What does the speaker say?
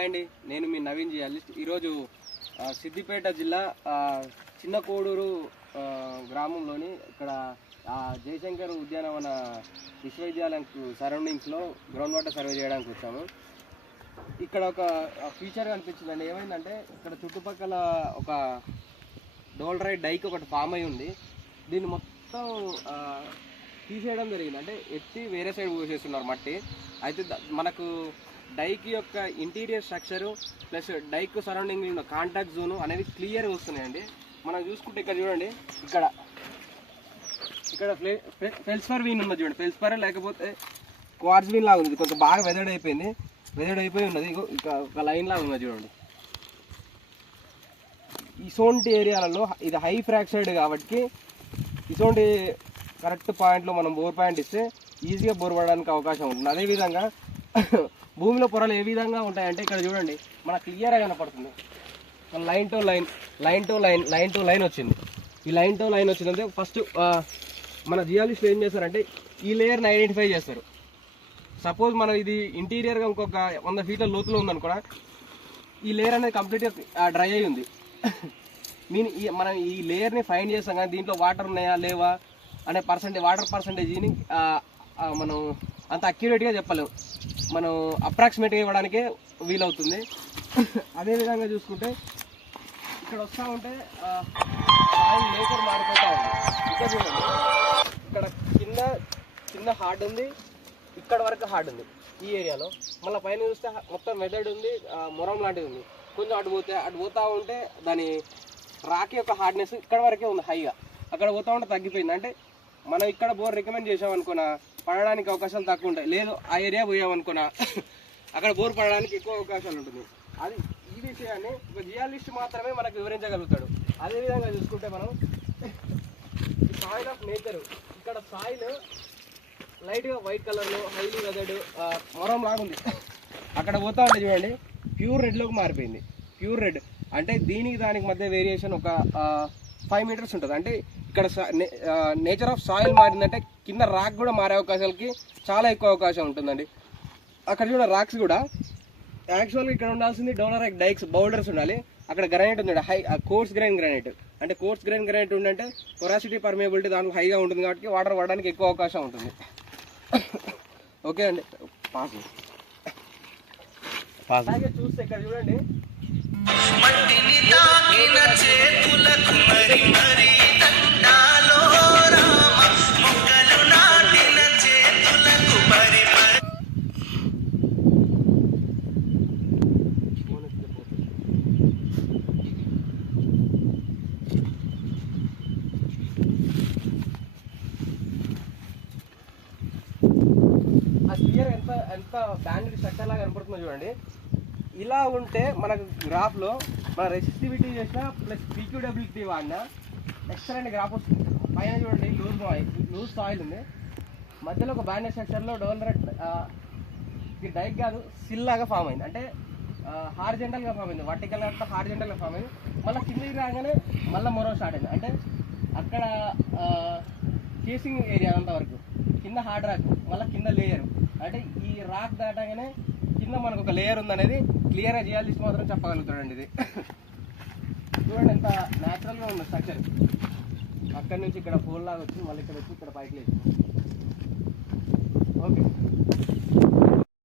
Hi అండి, నేను మీ నవీన్ జియాలిస్ట్. ఈరోజు సిద్దిపేట జిల్లా చిన్న కోడూరు గ్రామంలోని ఇక్కడ జయశంకర్ ఉద్యానవన విశ్వవిద్యాలయం సరౌండింగ్స్లో గ్రౌండ్ వాటర్ సర్వే చేయడానికి వచ్చాము. ఇక్కడ ఒక ఫీచర్ కనిపించిందండి. ఏమైందంటే ఇక్కడ చుట్టుపక్కల ఒక డోలరైట్ డైక్ ఒకటి ఫామ్ అయి ఉంది. దీన్ని మొత్తం తీసేయడం జరిగింది. అంటే ఎత్తి వేరే సైడ్ పోసేస్తున్నారు మట్టి. అయితే మనకు డైక్ యొక్క ఇంటీరియర్ స్ట్రక్చరు ప్లస్ డైక్ సరౌండింగ్ ఉన్న కాంటాక్ట్ జోను అనేవి క్లియర్గా వస్తున్నాయండి. మనం చూసుకుంటే ఇక్కడ చూడండి, ఇక్కడ ఫెల్స్పర్ వీన్ ఉన్నది చూడండి. ఫెల్స్పర్ లేకపోతే క్వార్ట్జ్ వీన్ లాగా ఉంది, కొంచెం బాగా వెదర్డ్ అయిపోయి ఉన్నది. ఇంకా ఒక లైన్ లాగా ఉన్నది చూడండి. ఇసోంటి ఏరియాలలో ఇది హై ఫ్రాక్చర్డ్ కాబట్టి ఇసోంటి కరెక్ట్ పాయింట్లో మనం బోర్ పాయింట్ ఇస్తే ఈజీగా బోర్ పడడానికి అవకాశం ఉంటుంది. అదేవిధంగా భూమిలో పొరలు ఏ విధంగా ఉంటాయంటే ఇక్కడ చూడండి, మనకు క్లియర్గా కనపడుతుంది. లైన్ టు లైన్ వచ్చింది. ఈ లైన్ టు లైన్ వచ్చిందంటే ఫస్ట్ మన జియాలజిస్టులు ఏం చేస్తారంటే ఈ లేయర్ని ఐడెంటిఫై చేస్తారు. సపోజ్ మనం ఇది ఇంటీరియర్గా ఇంకొక 100 ఫీట్ల లోతులో ఉందనుకో, ఈ లేయర్ అనేది కంప్లీట్గా డ్రై అయి ఉంది. మనం ఈ లేయర్ని ఫైండ్ చేస్తాం కానీ దీంట్లో వాటర్ ఉన్నాయా లేవా అనే వాటర్ పర్సంటేజ్ని మనం అంత అక్యురేట్గా చెప్పలేము. మనం అప్రాక్సిమేట్గా ఇవ్వడానికే వీలవుతుంది. అదేవిధంగా చూసుకుంటే ఇక్కడ వస్తూ ఉంటే సాయిల్ నేచర్ మారిపోతూ ఉంది. ఇక్కడ చూడండి, ఇక్కడ కింద హార్డ్ ఉంది, ఇక్కడ వరకు హార్డ్ ఉంది ఈ ఏరియాలో. మళ్ళీ పైన చూస్తే మొత్తం మెదడు ఉంది, మొరం లాంటిది ఉంది. కొంచెం అటు పోతూ ఉంటే దాని రాకి యొక్క హార్డ్నెస్ ఇక్కడ వరకే ఉంది హైగా. అక్కడ పోతూ ఉంటే తగ్గిపోయింది. అంటే మనం ఇక్కడ బోర్ రికమెండ్ చేసామనుకున్నా పడడానికి అవకాశాలు తక్కువ ఉంటాయి. లేదు ఆ ఏరియా పోయామనుకున్నా అక్కడ బోర్ పడడానికి ఎక్కువ అవకాశాలు ఉంటుంది. అది ఈ విషయాన్ని ఒక జియాలజిస్ట్ మాత్రమే మనకు వివరించగలుగుతాడు. అదేవిధంగా చూసుకుంటే మనం సాయిల్ ఆఫ్ నేచర్, ఇక్కడ సాయిల్ లైట్గా వైట్ కలర్లో హైలీ వెదర్డ్ మొరం లాగా ఉంది. అక్కడ పోతా ఉంటే చూడండి ప్యూర్ రెడ్లోకి మారిపోయింది. ప్యూర్ రెడ్ అంటే దానికి మధ్య వేరియేషన్ ఒక 5 మీటర్స్ ఉంటుంది. అంటే ఇక్కడ నేచర్ ఆఫ్ సాయిల్ మారిందంటే కింద రాక్ కూడా మారే అవకాశాలకి చాలా ఎక్కువ అవకాశం ఉంటుందండి. అక్కడ చూడ రాక్స్ కూడా యాక్చువల్గా ఇక్కడ ఉండాల్సింది డోలరైట్ డైక్స్ బౌల్డర్స్ ఉండాలి. అక్కడ గ్రానైట్ ఉంది, కోర్స్ గ్రైన్ గ్రానైట్. అంటే కోర్స్ గ్రైన్ గ్రానైట్ ఉందంటే పొరాసిటీ పర్మియబిలిటీ దాంట్లో హైగా ఉంటుంది కాబట్టి వాటర్ పడడానికి ఎక్కువ అవకాశం ఉంటుంది. ఓకే అండి, అలాగే చూస్తే ఇక్కడ చూడండి ఆ క్లియర్ ఎంత బ్యాండ్ స్ట్రక్చర్ లాగా కనపడుతుందో చూడండి. ఇలా ఉంటే మనకు గ్రాఫ్లో మన రెసిస్టివిటీ చేసినా ప్లస్ పీక్యూడబ్లిటీ వాడినా ఎక్సలెంట్ గ్రాఫ్ వస్తుంది. పైన చూడండి లూజ్ సాయిల్ ఉంది, మధ్యలో ఒక బ్యాండ్ స్ట్రక్చర్లో డోలరైట్ డైక్ కాదు సిల్ లాగా ఫామ్ అయింది. అంటే హార్జెంటల్గా ఫామ్ అయింది, వర్టికల్గా అంతా హార్జెంటల్గా ఫామ్ అయింది. మళ్ళీ కిందకి రాగానే మళ్ళీ మొరం స్టార్ట్ అయింది. అంటే అక్కడ కేసింగ్ ఏరియా అంతవరకు కింద హార్డ్ రాక్, మళ్ళీ కింద లేయర్. అంటే ఈ రాక్ దాటగానే కింద మనకు ఒక లేయర్ ఉందనేది క్లియర్గా జియాలజిస్ట్ మాత్రం చెప్పగలుగుతాడండి. ఇది చూడండి ఎంత న్యాచురల్గా ఉంది స్ట్రక్చర్. అక్కడి నుంచి ఇక్కడ ఫోల్ లాగా వచ్చి మళ్ళీ ఇక్కడ వచ్చి ఇక్కడ పైకి లేదు. ఓకే.